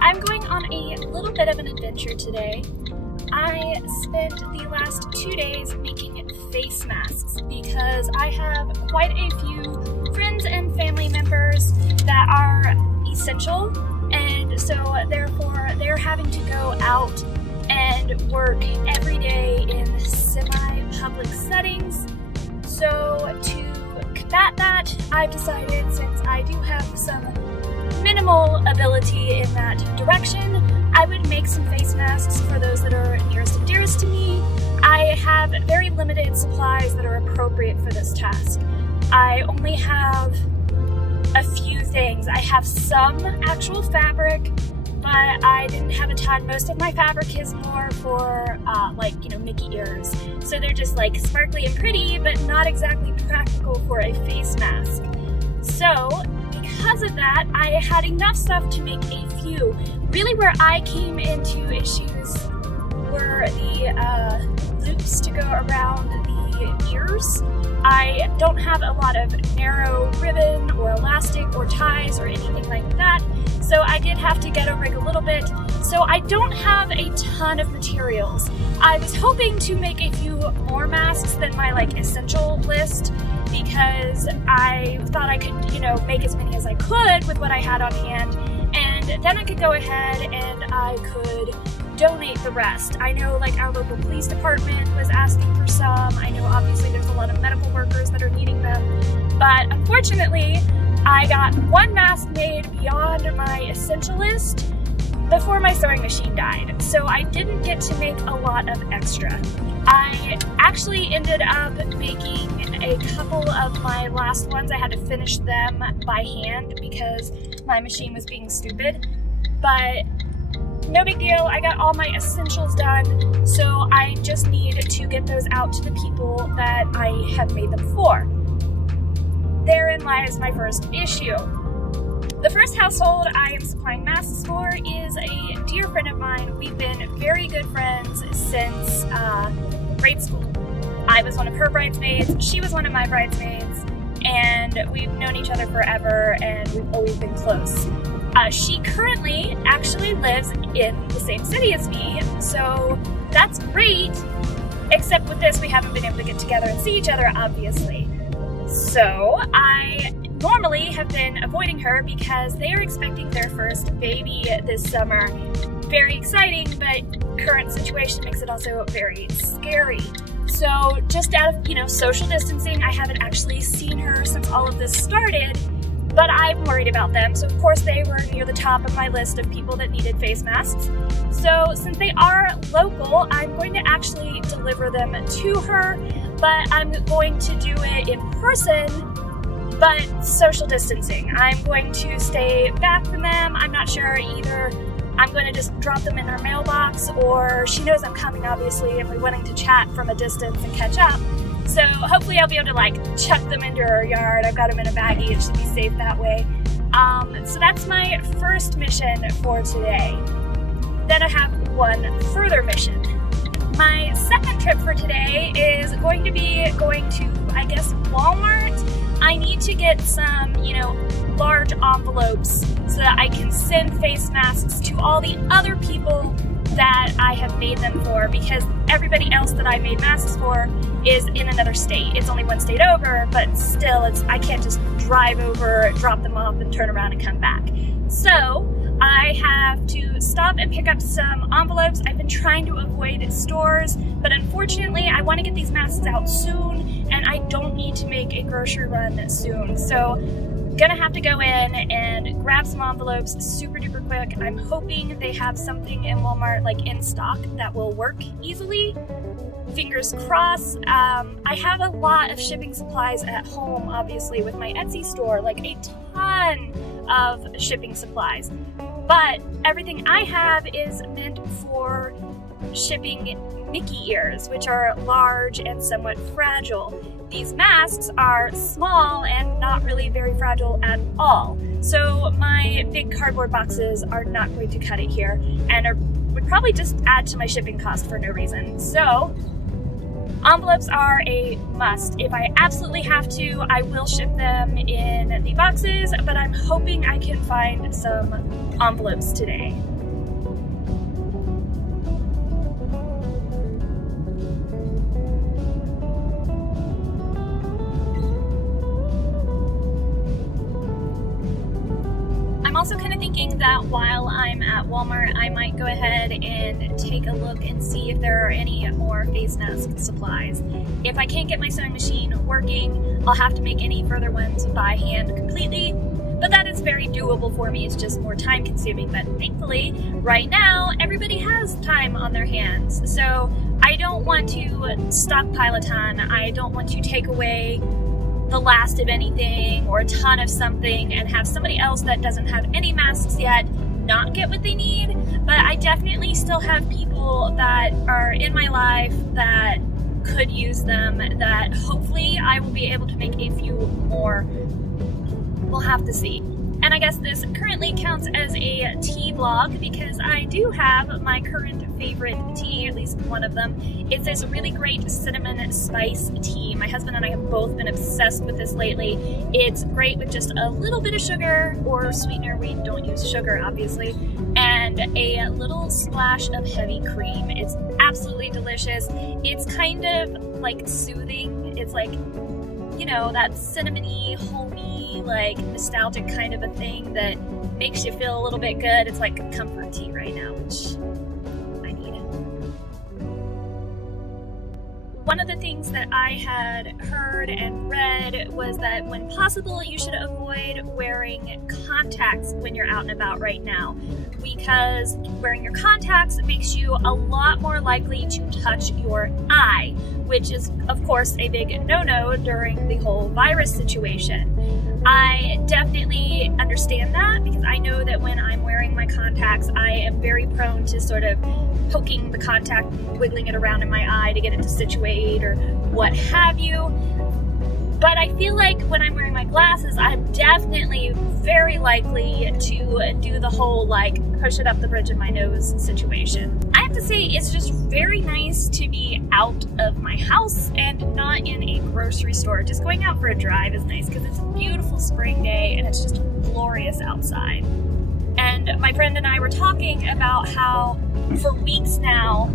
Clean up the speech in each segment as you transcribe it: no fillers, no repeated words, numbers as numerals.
I'm going on a little bit of an adventure today. I spent the last 2 days making face masks because I have quite a few friends and family members that are essential, and so therefore they're having to go out and work every day in semi-public settings. So to combat that, I've decided, since I do have some minimal ability in that direction, I would make some face masks for those that are nearest and dearest to me. I have very limited supplies that are appropriate for this task. I only have a few things. I have some actual fabric, but I didn't have a ton. Most of my fabric is more for Mickey ears. So they're just like sparkly and pretty, but not exactly practical for a face mask. So because of that, I had enough stuff to make a few. Really where I came into issues were the loops to go around the ears. I don't have a lot of narrow ribbon or elastic or ties or anything like that, so I did have to ghetto rig a little bit. So I don't have a ton of materials. I was hoping to make a few more masks than my essential list, because I thought I could, make as many as I could with what I had on hand, and then I could go ahead and I could donate the rest. I know our local police department was asking for some. I know obviously there's a lot of medical workers that are needing them, but unfortunately I got one mask made beyond my essential list before my sewing machine died, so I didn't get to make a lot of extra. I actually ended up making a couple of my last ones. I had to finish them by hand because my machine was being stupid, but no big deal. I got all my essentials done, so I just need to get those out to the people that I have made them for. Therein lies my first issue. The first household I am supplying masks for is a dear friend of mine. We've been very good friends since grade school. I was one of her bridesmaids, she was one of my bridesmaids, and we've known each other forever and we've always been close. She currently actually lives in the same city as me, so that's great, except with this we haven't been able to get together and see each other, obviously. So I normally have been avoiding her because they are expecting their first baby this summer. Very exciting, but current situation makes it also very scary. So just out of, social distancing, I haven't actually seen her since all of this started, but I'm worried about them. So of course they were near the top of my list of people that needed face masks. So since they are local, I'm going to actually deliver them to her, but I'm going to do it in person, but social distancing. I'm going to stay back from them. I'm not sure either. I'm going to just drop them in her mailbox, or she knows I'm coming obviously and we're wanting to chat from a distance and catch up. So hopefully I'll be able to chuck them into her yard. I've got them in a baggie, it should be safe that way. So that's my first mission for today. Then I have one further mission. My second trip for today is going to be going to, I guess, Walmart. I need to get some, large envelopes so that I can send face masks to all the other people that I have made them for, because everybody else that I made masks for is in another state. It's only one state over, but still, I can't just drive over, drop them off, and turn around and come back. So I have to stop and pick up some envelopes. I've been trying to avoid stores, but unfortunately I want to get these masks out soon, and I don't need to make a grocery run soon. So gonna have to go in and grab some envelopes super duper quick. I'm hoping they have something in Walmart in stock that will work easily. Fingers crossed. I have a lot of shipping supplies at home, obviously, with my Etsy store, a ton of shipping supplies. But everything I have is meant for shipping Mickey ears, which are large and somewhat fragile. These masks are small and not really very fragile at all. So my big cardboard boxes are not going to cut it here, and would probably just add to my shipping cost for no reason. So Envelopes are a must. If I absolutely have to, I will ship them in the boxes, but I'm hoping I can find some envelopes today. I'm also kind of thinking that while I'm at Walmart, I might go ahead and take a look and see if there are any more face mask supplies. If I can't get my sewing machine working, I'll have to make any further ones by hand completely, but that is very doable for me. It's just more time consuming, but thankfully, right now, everybody has time on their hands. So I don't want to stockpile a ton. I don't want to take away the last of anything or a ton of something and have somebody else that doesn't have any masks yet not get what they need. But I definitely still have people that are in my life that could use them, that hopefully I will be able to make a few more. We'll have to see. And I guess this currently counts as a tea vlog because I do have my current favorite tea, at least one of them. It's this really great cinnamon spice tea. My husband and I have both been obsessed with this lately. It's great with just a little bit of sugar or sweetener. We don't use sugar, obviously, and a little splash of heavy cream. It's absolutely delicious. It's kind of like soothing. It's like, you know, that cinnamony, homey, like nostalgic kind of a thing that makes you feel a little bit good. It's like comfort tea right now, which I need. One of the things that I had heard and read was that when possible, you should avoid wearing contacts when you're out and about right now, because wearing your contacts makes you a lot more likely to touch your eye, which is of course a big no-no during the whole virus situation. I definitely understand that because I know that when I'm wearing my contacts, I am very prone to sort of poking the contact, wiggling it around in my eye to get it to situate or what have you. But I feel like when I'm wearing my glasses, I'm definitely very likely to do the whole like push it up the bridge of my nose situation. I have to say it's just very nice to be out of my house and not in a grocery store. Just going out for a drive is nice because it's a beautiful spring day and it's just glorious outside. And my friend and I were talking about how for weeks now,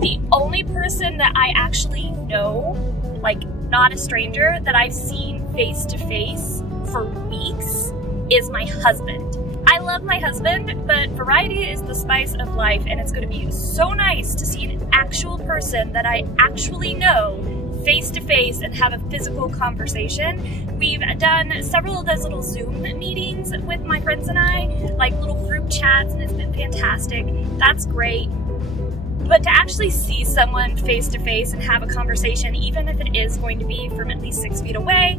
the only person that I actually know, like not a stranger, that I've seen face to face for weeks is my husband. I love my husband, but variety is the spice of life, and it's going to be so nice to see an actual person that I actually know face to face and have a physical conversation. We've done several of those little Zoom meetings with my friends and I, like little group chats, and it's been fantastic. That's great. But to actually see someone face to face and have a conversation, even if it is going to be from at least 6 feet away,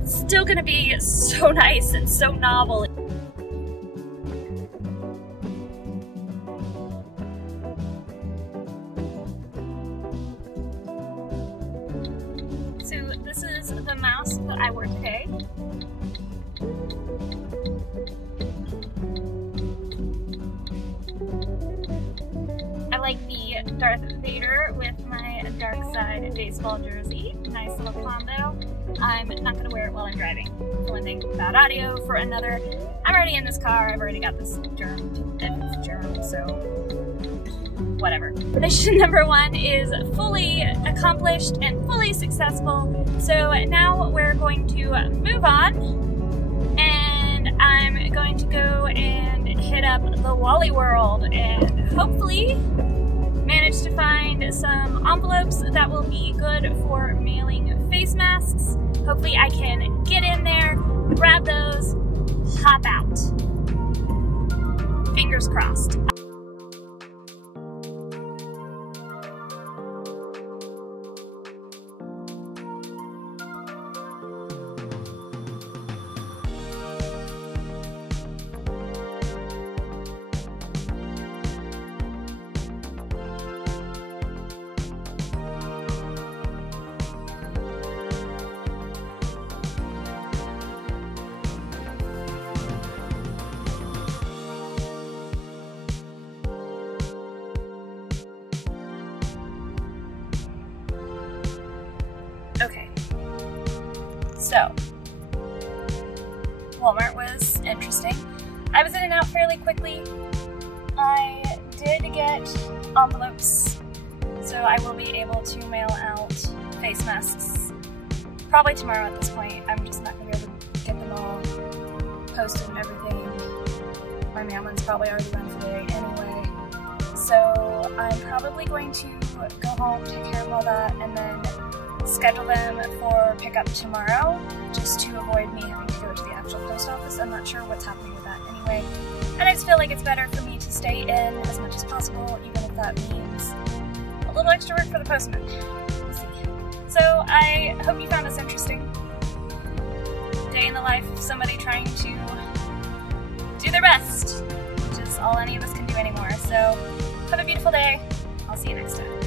it's still going to be so nice and so novel. So this is the mask that I wore today. I like the Darth Vader with my Dark Side baseball jersey. Nice little combo. I'm not going to wear it while I'm driving. For one thing, bad audio. For another, I'm already in this car. I've already got this germ, it's germ, so whatever. Mission number 1 is fully accomplished and fully successful. So now we're going to move on, and I'm going to go and hit up the Wally World and hopefully manage to find some envelopes that will be good for mailing face masks. Hopefully I can get in there, grab those, hop out. Fingers crossed. So, Walmart was interesting. I was in and out fairly quickly. I did get envelopes, so I will be able to mail out face masks probably tomorrow at this point. I'm just not going to be able to get them all posted and everything. My mailman's probably already run for the day anyway. So I'm probably going to go home, take care of all that, and then schedule them for pickup tomorrow, just to avoid me having to go to the actual post office. I'm not sure what's happening with that anyway. And I just feel like it's better for me to stay in as much as possible, even if that means a little extra work for the postman. We'll see. So I hope you found this interesting. Day in the life of somebody trying to do their best, which is all any of us can do anymore. So have a beautiful day. I'll see you next time.